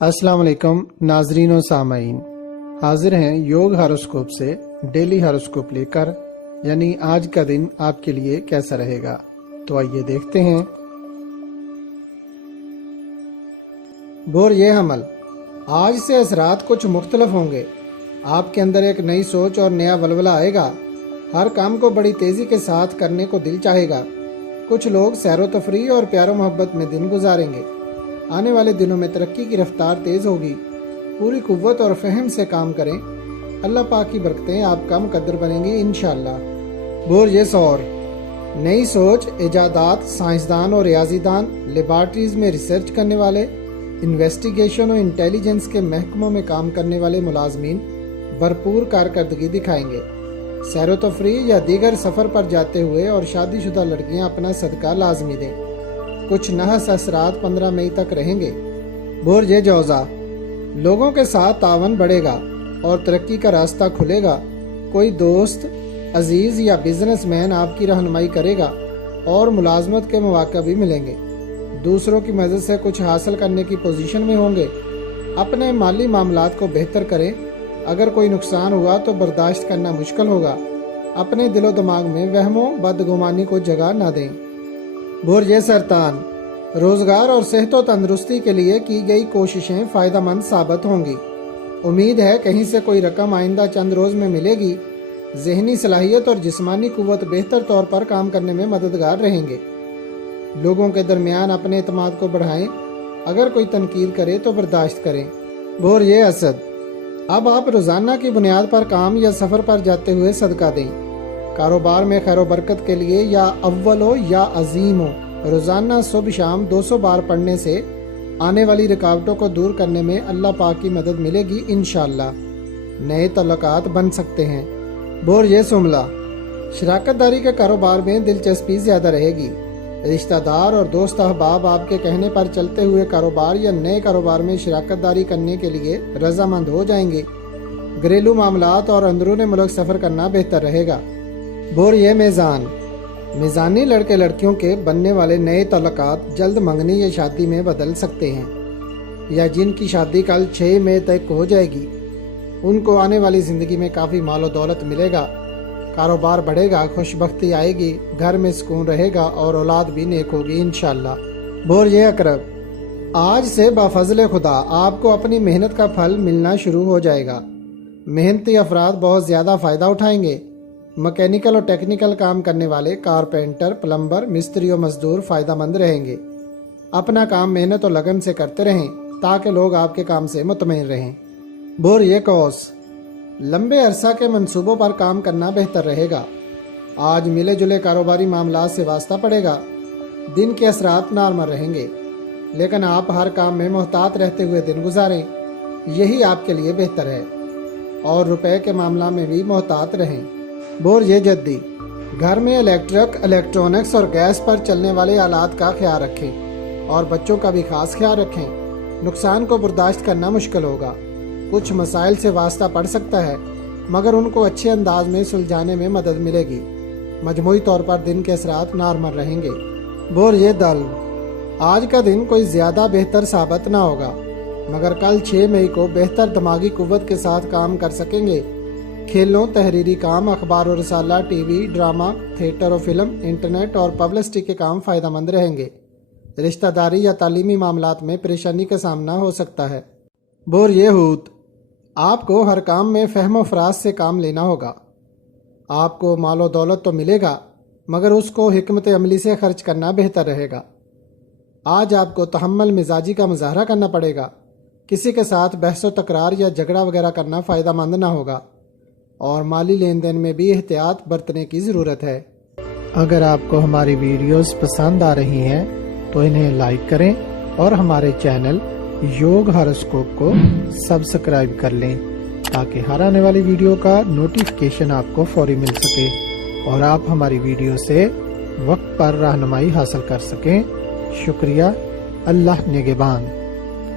अस्सलाम वालेकुम नाजरीन और सामाईन, हाजिर हैं योग हॉरोस्कोप से डेली हॉरोस्कोप लेकर, यानी आज का दिन आपके लिए कैसा रहेगा। तो आइए देखते हैं। बोरिए हमल, आज से असरात कुछ मुख्तलिफ होंगे। आपके अंदर एक नई सोच और नया वलवला आएगा। हर काम को बड़ी तेजी के साथ करने को दिल चाहेगा। कुछ लोग सैरो तफरी और प्यारो मोहब्बत में दिन गुजारेंगे। आने वाले दिनों में तरक्की की रफ्तार तेज होगी। पूरी कुव्वत और फहम से काम करें। अल्लाह पाक की बरकतें आपका मुकद्दर बनेंगी इंशाअल्लाह। बोरिए सौर, नई सोच, इजादात, साइंसदान और रियाजीदान, लेबॉर्ट्रीज में रिसर्च करने वाले, इन्वेस्टिगेशन और इंटेलिजेंस के महकमों में काम करने वाले मुलाजमीन भरपूर कारकर्दगी दिखाएंगे। सैरो तफरी या दीगर सफ़र पर जाते हुए और शादीशुदा लड़कियां अपना सदका लाजमी दें। कुछ नहस असरात 15 मई तक रहेंगे। बोरिए जौजा, लोगों के साथ तावन बढ़ेगा और तरक्की का रास्ता खुलेगा। कोई दोस्त, अजीज या बिजनेसमैन आपकी रहनुमाई करेगा और मुलाजमत के मौका भी मिलेंगे। दूसरों की मदद से कुछ हासिल करने की पोजीशन में होंगे। अपने माली मामलात को बेहतर करें। अगर कोई नुकसान हुआ तो बर्दाश्त करना मुश्किल होगा। अपने दिलो दिमाग में वहमों बदगुमानी को जगह न दें। बोरिए सरतान, रोजगार और सेहत व तंदुरुस्ती के लिए की गई कोशिशें फायदेमंद साबित होंगी। उम्मीद है कहीं से कोई रकम आइंदा चंद रोज में मिलेगी। जहनी सलाहियत और जिस्मानी कुव्वत बेहतर तौर पर काम करने में मददगार रहेंगे। लोगों के दरमियान अपने एतमाद को बढ़ाएं। अगर कोई तनकीद करे तो बर्दाश्त करें। बोरिए असद, अब आप रोजाना की बुनियाद पर काम या सफर पर जाते हुए सदका दें। कारोबार में खैर बरकत के लिए या अव्वल हो या अजीम हो, रोजाना सुबह शाम 200 बार पढ़ने से आने वाली रुकावटों को दूर करने में अल्लाह पाक की मदद मिलेगी इंशाअल्लाह। नए तल्लुकात बन सकते हैं। बोरिए सुमला, शराकतदारी के कारोबार में दिलचस्पी ज्यादा रहेगी। रिश्तेदार और दोस्त अहबाब आपके कहने पर चलते हुए कारोबार या नए कारोबार में शराकतदारी करने के लिए रजामंद हो जाएंगे। घरेलू मामलात और अंदरूनी मुल्क सफर करना बेहतर रहेगा। बोरिए मेज़ान, मेज़ानी लड़के लड़कियों के बनने वाले नए तल्लुकात जल्द मंगनी या शादी में बदल सकते हैं, या जिनकी शादी कल 6 मई तक हो जाएगी उनको आने वाली ज़िंदगी में काफ़ी मालो दौलत मिलेगा। कारोबार बढ़ेगा, खुशबख्ती आएगी, घर में सुकून रहेगा और औलाद भी नेक होगी इंशाअल्लाह। बोरिए अकरब, आज से बाफजल खुदा आपको अपनी मेहनत का फल मिलना शुरू हो जाएगा। मेहनती अफराद बहुत ज़्यादा फ़ायदा उठाएंगे। मैकेनिकल और टेक्निकल काम करने वाले कारपेंटर, प्लम्बर, मिस्त्री और मजदूर फ़ायदेमंद रहेंगे। अपना काम मेहनत और लगन से करते रहें ताकि लोग आपके काम से मुतमईन रहें। बोरिए कौस, लंबे अरसा के मंसूबों पर काम करना बेहतर रहेगा। आज मिले जुले कारोबारी मामलात से वास्ता पड़ेगा। दिन के असरात नॉर्मल रहेंगे, लेकिन आप हर काम में मोहतात रहते हुए दिन गुजारें, यही आपके लिए बेहतर है। और रुपए के मामला में भी मोहतात रहें। बोरिए जद्दी, घर में इलेक्ट्रिक, इलेक्ट्रॉनिक्स और गैस पर चलने वाले आलात का ख्याल रखें और बच्चों का भी खास ख्याल रखें। नुकसान को बर्दाश्त करना मुश्किल होगा। कुछ मसाइल से वास्ता पड़ सकता है, मगर उनको अच्छे अंदाज में सुलझाने में मदद मिलेगी। मजमूई तौर पर दिन के असरात नॉर्मल रहेंगे। बोरिए दल, आज का दिन कोई ज़्यादा बेहतर साबित ना होगा, मगर कल 6 मई को बेहतर दिमागी कुव्वत के साथ काम कर सकेंगे। खेलों, तहरीरी काम, अखबार और रिसाला, टीवी, ड्रामा, थिएटर और फिल्म, इंटरनेट और पब्लिसिटी के काम फ़ायदेमंद रहेंगे। रिश्तेदारी या तालीमी मामलात में परेशानी का सामना हो सकता है। बोरिए हूत, आपको हर काम में फहम फराज से काम लेना होगा। आपको मालो दौलत तो मिलेगा, मगर उसको हिकमत अमली से खर्च करना बेहतर रहेगा। आज आपको तहम्मुल मिजाजी का मुजाहरा करना पड़ेगा। किसी के साथ बहस व तकरार या झगड़ा वगैरह करना फ़ायदेमंद ना होगा और माली लेन देन में भी एहतियात बरतने की ज़रूरत है। अगर आपको हमारी वीडियोस पसंद आ रही हैं तो इन्हें लाइक करें और हमारे चैनल योग हॉरोस्कोप को सब्सक्राइब कर लें ताकि हर आने वाली वीडियो का नोटिफिकेशन आपको फौरी मिल सके और आप हमारी वीडियो से वक्त पर रहनुमाई हासिल कर सकें। शुक्रिया। अल्लाह निगहबान।